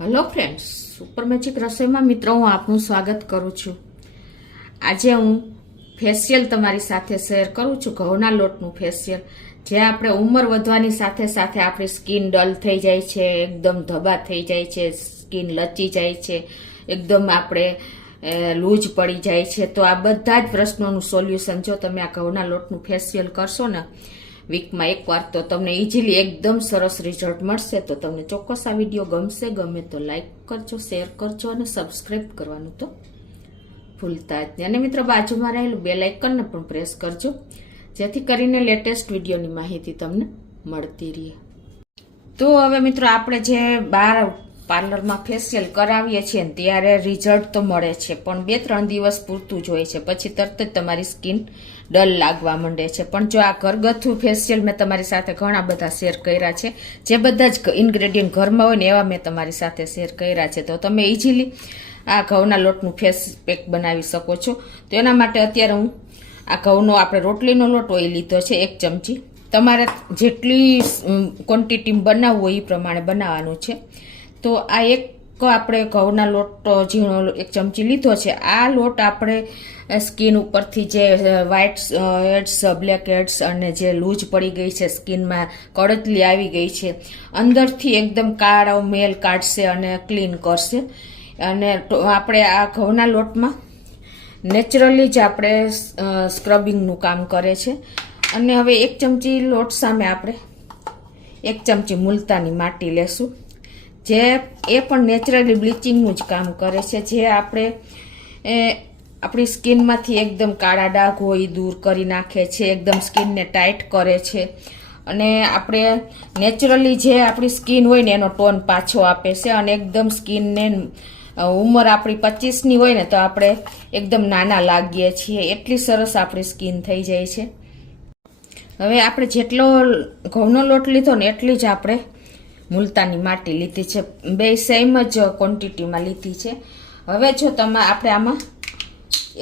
Hello friends, super magic રસોઈમાં મિત્રો હું આપનું સ્વાગત કરું છું। આજે હું ફેશિયલ તમારી સાથે શેર કરું છું, ઘઉંના લોટનું ફેશિયલ। જે આપણે ઉંમર વધવાની સાથે સાથે આપણી સ્કિન ડલ થઈ જાય છે, એકદમ ધબા થઈ જાય છે, સ્કિન લચી જાય છે, એકદમ આપણે લૂઝ પડી જાય છે। તો આ બધા જ પ્રશ્નોનું સોલ્યુશન જો તમે આ ઘઉંના લોટનું ફેશિયલ કરશો ને વીકમાં એકવાર, તો તમને ઇઝીલી એકદમ સરસ રિઝલ્ટ મળશે। તો તમને ચોક્કસ આ વિડીયો ગમશે, ગમે તો લાઈક કરજો, શેર કરજો અને સબસ્ક્રાઈબ કરવાનું તો ભૂલતા જ નહીં। અને મિત્રો બાજુમાં રહેલું બેલ આઇકનને પણ પ્રેસ કરજો, જેથી કરીને લેટેસ્ટ વિડીયોની માહિતી તમને મળતી રહે। તો હવે મિત્રો આપણે જે બહાર પાર્લરમાં ફેશિયલ કરાવીએ છીએ ને ત્યારે રિઝલ્ટ તો મળે છે, પણ 2-3 દિવસ પૂરતું જ હોય છે, પછી તરત જ તમારી સ્કિન ડલ લાગવા માંડે છે। પણ જો આ ઘરગથ્થુ ફેશિયલ મેં તમારી સાથે ઘણા બધા શેર કર્યા છે, જે બધા જ ઇન્ગ્રેડિયન્ટ ઘરમાં હોય ને એવા મેં તમારી સાથે શેર કર્યા છે, તો તમે ઇઝીલી આ ઘઉંના લોટનું ફેસ પેક બનાવી શકો છો। તો એના માટે અત્યારે હું આ ઘઉંનો આપણે રોટલીનો લોટ હોય લીધો છે 1 ચમચી। તમારે જેટલી ક્વોન્ટિટી બનાવવું હોય એ પ્રમાણે બનાવવાનું છે। તો આ એક આપણે ઘઉંના લોટ ઝીણો 1 ચમચી લીધો છે। આ લોટ આપણે સ્કિન ઉપરથી જે વ્હાઇટ હેડ્સ, બ્લેક હેડ્સ અને જે લૂઝ પડી ગઈ છે, સ્કિનમાં કડતલી આવી ગઈ છે, અંદરથી એકદમ કાળો મેલ કાઢશે અને ક્લીન કરશે। અને આપણે આ ઘઉંના લોટમાં નેચરલી જ આપણે સ્ક્રબિંગનું કામ કરે છે। અને હવે 1 ચમચી લોટ સામે આપણે 1 ચમચી મુલતાની માટી લેશું, જે એ પણ નેચરલી બ્લીચિંગનું જ કામ કરે છે, જે આપણે આપણી સ્કિનમાંથી એકદમ કાળા ડાઘ હોય દૂર કરી નાખે છે, એકદમ સ્કિનને ટાઈટ કરે છે, અને આપણે નેચરલી જે આપણી સ્કિન હોય ને એનો ટોન પાછો આપે છે, અને એકદમ સ્કિનને ઉંમર આપણી 25ની હોય ને તો આપણે એકદમ નાના લાગીએ છીએ, એટલી સરસ આપણી સ્કિન થઈ જાય છે। હવે આપણે જેટલો ઘઉંનો લોટ લીધો ને એટલી જ આપણે મુલતાની માટી લીધી છે, 2 સેમ જ ક્વોન્ટિટીમાં લીધી છે। હવે જો તમે આપણે આમાં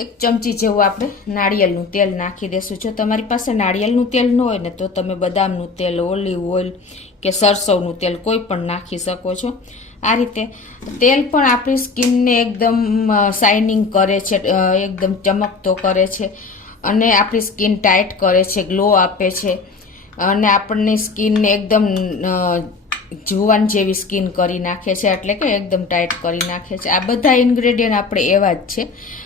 1 ચમચી જેવું આપણે નાળિયેરનું તેલ નાખી દેશું। જો તમારી પાસે નાળિયેરનું તેલ ન હોય ને તો તમે બદામનું તેલ, ઓલિવ ઓઇલ કે સરસવનું તેલ કોઈ પણ નાખી શકો છો। આ રીતે તેલ પણ આપણી સ્કિનને એકદમ શાઇનિંગ કરે છે, એકદમ ચમકતો કરે છે, અને આપણી સ્કિન ટાઈટ કરે છે, ગ્લો આપે છે, અને આપણની સ્કિનને એકદમ જુવાન જેવી સ્કિન કરી નાખે છે, એટલે કે એકદમ ટાઈટ કરી નાખે છે। આ બધા ઇન્ગ્રેડિયન્ટ આપણે એવા જ છે।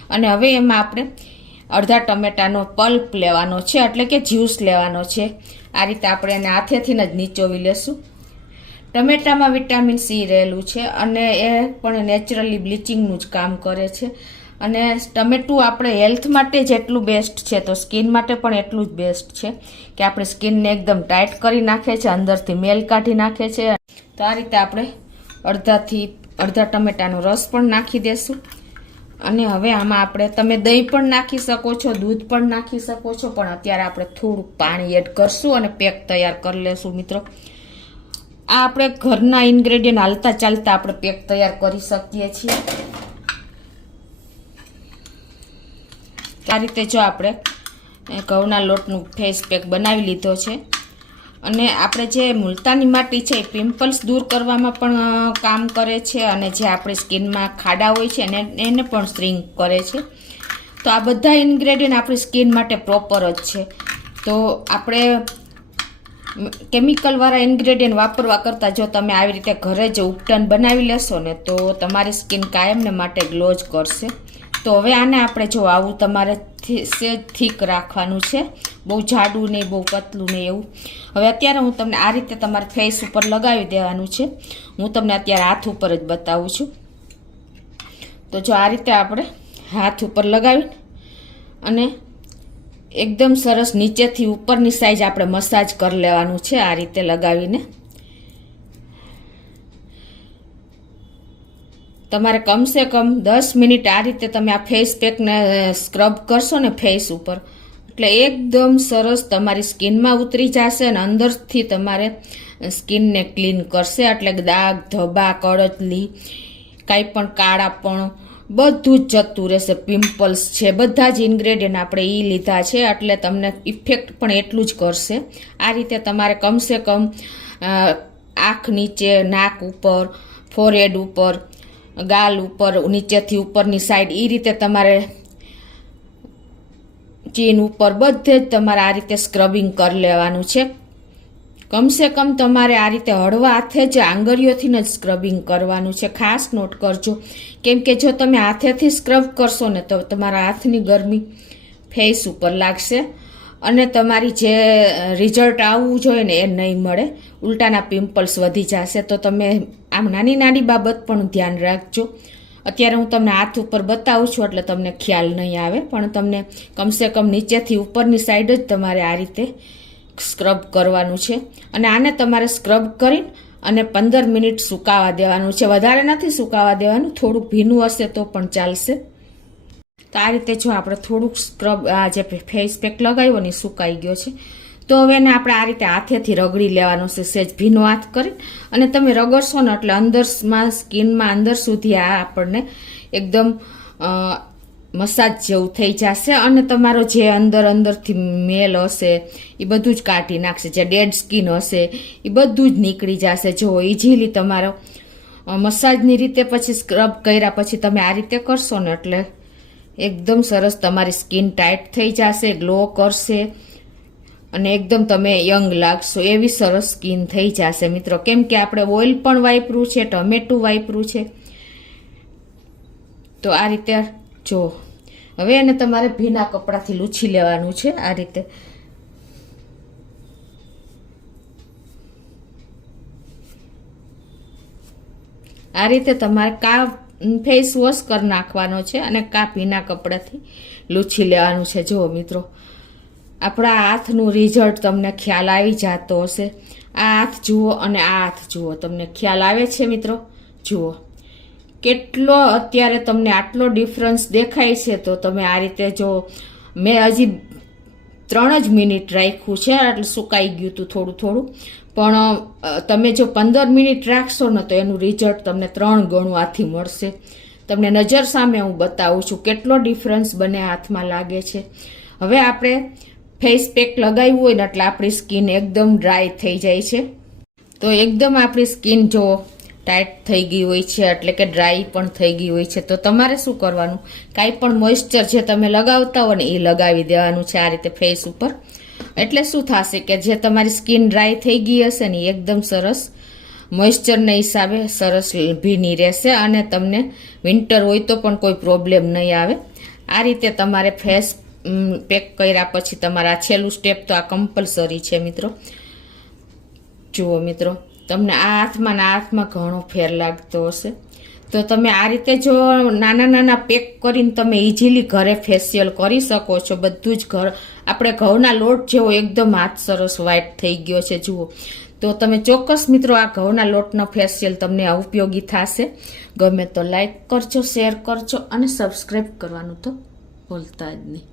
અને હવે એમાં આપણે અડધા ટમેટાનો પલ્પ લેવાનો છે, એટલે કે જ્યુસ લેવાનો છે। આ રીતે આપણે એને હાથેથી જ નીચોવી લેશું। ટમેટામાં વિટામિન સી રહેલું છે, અને એ પણ નેચરલી બ્લીચિંગનું જ કામ કરે છે, અને ટમેટું આપણે હેલ્થ માટે જેટલું બેસ્ટ છે તો સ્કિન માટે પણ એટલું જ બેસ્ટ છે, કે આપણે સ્કિનને એકદમ ટાઈટ કરી નાખે છે, અંદરથી મેલ કાઢી નાખે છે। તો આ રીતે આપણે અડધા ટમેટાનો રસ પણ નાખી દેશું। અને હવે આમાં આપણે તમે દહીં પણ નાખી શકો છો, દૂધ પણ નાખી શકો છો, પણ અત્યારે આપણે થોડુંક પાણી એડ કરશું અને પેક તૈયાર કરી લેશું। મિત્રો આ આપણે ઘરના ઇન્ગ્રેડિયન્ટ હાલતા ચાલતા આપણે પેક તૈયાર કરી શકીએ છીએ। આ રીતે જો આપણે ઘઉંના લોટનું ફેસ પેક બનાવી લીધો છે, અને આપણે જે મુલતાની માટી છે એ પિમ્પલ્સ દૂર કરવામાં પણ કામ કરે છે, અને જે આપણી સ્કિનમાં ખાડા હોય છે એને પણ શ્રિંક કરે છે। તો આ બધા ઇન્ગ્રેડિયન્ટ આપણી સ્કિન માટે પ્રોપર જ છે। તો આપણે કેમિકલવાળા ઇન્ગ્રેડિયન્ટ વાપરવા કરતાં જો તમે આવી રીતે ઘરે જ ઉપટન બનાવી લેશો ને તો તમારી સ્કિન કાયમને માટે ગ્લો જ કરશે। તો હવે આને આપણે જો આવું તમારે સેજ થીક રાખવાનું છે, બહુ જાડું નહીં, બહુ પતલું નહીં એવું। હવે અત્યારે હું તમને આ રીતે તમારે ફેસ ઉપર લગાવી દેવાનું છે, હું તમને અત્યારે હાથ ઉપર જ બતાવું છું। તો જો આ રીતે આપણે હાથ ઉપર લગાવી અને એકદમ સરસ નીચેથી ઉપરની સાઈડ આપણે મસાજ કરી લેવાનું છે, આ રીતે લગાવીને। તમારે કમસે કમ 10 મિનિટ આ રીતે તમે આ ફેસ પેકને સ્ક્રબ કરશો ને ફેસ ઉપર, એટલે એકદમ સરસ તમારી સ્કિનમાં ઉતરી જશે, અને અંદરથી તમારે સ્કિનને ક્લીન કરશે, એટલે દાગ, ધબ્બા, કડતલી, કાંઈ પણ કાળાપણ બધું જ જતું રહેશે। પિમ્પલ્સ છે, બધા જ ઇન્ગ્રેડિયન્ટ આપણે એ લીધા છે, એટલે તમને ઇફેક્ટ પણ એટલું જ કરશે। આ રીતે તમારે કમસે કમ આંખ નીચે, નાક ઉપર, ફોરહેડ ઉપર, ગાલ ઉપર, નીચેથી ઉપરની સાઈડ, એ રીતે તમારે ચીન ઉપર બધે જ તમારે આ રીતે સ્ક્રબિંગ કરી લેવાનું છે. કમસે કમ તમારે આ રીતે હળવા હાથે જ આંગળીઓથી જ સ્ક્રબિંગ કરવાનું છે. ખાસ નોટ કરજો, કેમ કે જો તમે હાથેથી સ્ક્રબ કરશો ને તો તમારા હાથની ગરમી ફેસ ઉપર લાગશે અને તમારી જે રિઝલ્ટ આવવું જોઈએ ને એ નહીં મળે. ઉલટાના પિમ્પલ્સ વધી જશે. તો તમે આમ નાની નાની બાબત પણ ધ્યાન રાખજો. અત્યારે હું તમને હાથ ઉપર બતાવું છું એટલે તમને ખ્યાલ નહીં આવે, પણ તમને કમસે કમ નીચેથી ઉપરની સાઈડ જ તમારે આ રીતે સ્ક્રબ કરવાનું છે. અને આને તમારે સ્ક્રબ કરી અને 15 મિનિટ સુકાવા દેવાનું છે. વધારે નથી સુકાવા દેવાનું, થોડુંક ભીનું હશે તો પણ ચાલશે. તો આ રીતે જો આપણે થોડુંક સ્ક્રબ, આ જે ફેસ પેક લગાવ્યો ને સુકાઈ ગયો છે, તો હવે એને આપણે આ રીતે હાથેથી રગડી લેવાનું છે. સહેજ ભીનો હાથ કરી અને તમે રગડશો ને એટલે અંદરમાં સ્કિનમાં અંદર સુધી આ આપણને એકદમ મસાજ જેવું થઈ જશે અને તમારો જે અંદરથી મેલ હશે એ બધું જ કાઢી નાખશે. જે ડેડ સ્કિન હશે એ બધું જ નીકળી જશે. જો ઇઝીલી તમારો મસાજની રીતે પછી સ્ક્રબ કર્યા પછી તમે આ રીતે કરશો ને એટલે એકદમ સરસ તમારી સ્કિન ટાઈટ થઈ જશે, ગ્લો કરશે અને એકદમ તમે યંગ લાગશો. એવી સરસ સ્કિન થઈ જશે મિત્રો. કેમ કે આપણે ઓઇલ પણ વાપર્યું છે, ટમેટું વાપર્યું છે. તો આ રીતે જો હવે એને તમારે ભીના કપડાથી લૂછી લેવાનું છે. આ રીતે તમારે કા ફેસ વોશ કરી નાખવાનો છે અને કા ભીના કપડાથી લૂછી લેવાનું છે. જુઓ મિત્રો, આપણા હાથનું રિઝલ્ટ તમને ખ્યાલ આવી જતો હશે. આ હાથ જુઓ અને આ હાથ જુઓ, તમને ખ્યાલ આવે છે મિત્રો? જુઓ કેટલો અત્યારે તમને આટલો ડિફરન્સ દેખાય છે. તો તમે આ રીતે જો, મેં હજી 3 જ મિનિટ રાખ્યું છે એટલે સુકાઈ ગયું હતું થોડું થોડું, પણ તમે જો 15 મિનિટ રાખશો ને તો એનું રિઝલ્ટ તમને 3 ગણું આથી મળશે. તમને નજર સામે હું બતાવું છું કેટલો ડિફરન્સ બંને હાથમાં લાગે છે. હવે આપણે ફેસ પેક લગાવ્યું હોય ને એટલે આપણી સ્કિન એકદમ ડ્રાય થઈ જાય છે. તો એકદમ આપણી સ્કિન જો ટાઈટ થઈ ગઈ હોય છે, એટલે કે ડ્રાય પણ થઈ ગઈ હોય છે. તો તમારે શું કરવાનું, કાંઈ પણ મોઇશ્ચર જે તમે લગાવતા હો ને એ લગાવી દેવાનું છે આ રીતે ફેસ ઉપર. એટલે શું થશે કે જે તમારી સ્કિન ડ્રાય થઈ ગઈ હશે ને એકદમ સરસ મોઇશ્ચરના હિસાબે સરસ ભીની રહેશે અને તમને વિન્ટર હોય તો પણ કોઈ પ્રોબ્લેમ નહીં આવે. આ રીતે તમારે ફેસ પેક કર્યા પછી તમારા છેલ્લું સ્ટેપ તો આ કમ્પલસરી છે મિત્રો. જુઓ મિત્રો, તમને આ હાથમાં ને આ હાથમાં ઘણો ફેર લાગતો હશે. તો તમે આ રીતે જો નાના નાના પેક કરીને તમે ઇઝીલી ઘરે ફેશિયલ કરી શકો છો. બધું જ આપણે ઘઉંના લોટ જેવો એકદમ હાથ સરસ વ્હાઈટ થઈ ગયો છે. જુઓ, તો તમે ચોક્કસ મિત્રો આ ઘઉંના લોટનો ફેશિયલ તમને ઉપયોગી થશે. ગમે તો લાઈક કરજો, શેર કરજો અને સબસ્ક્રાઈબ કરવાનું તો ભૂલતા જ નહીં.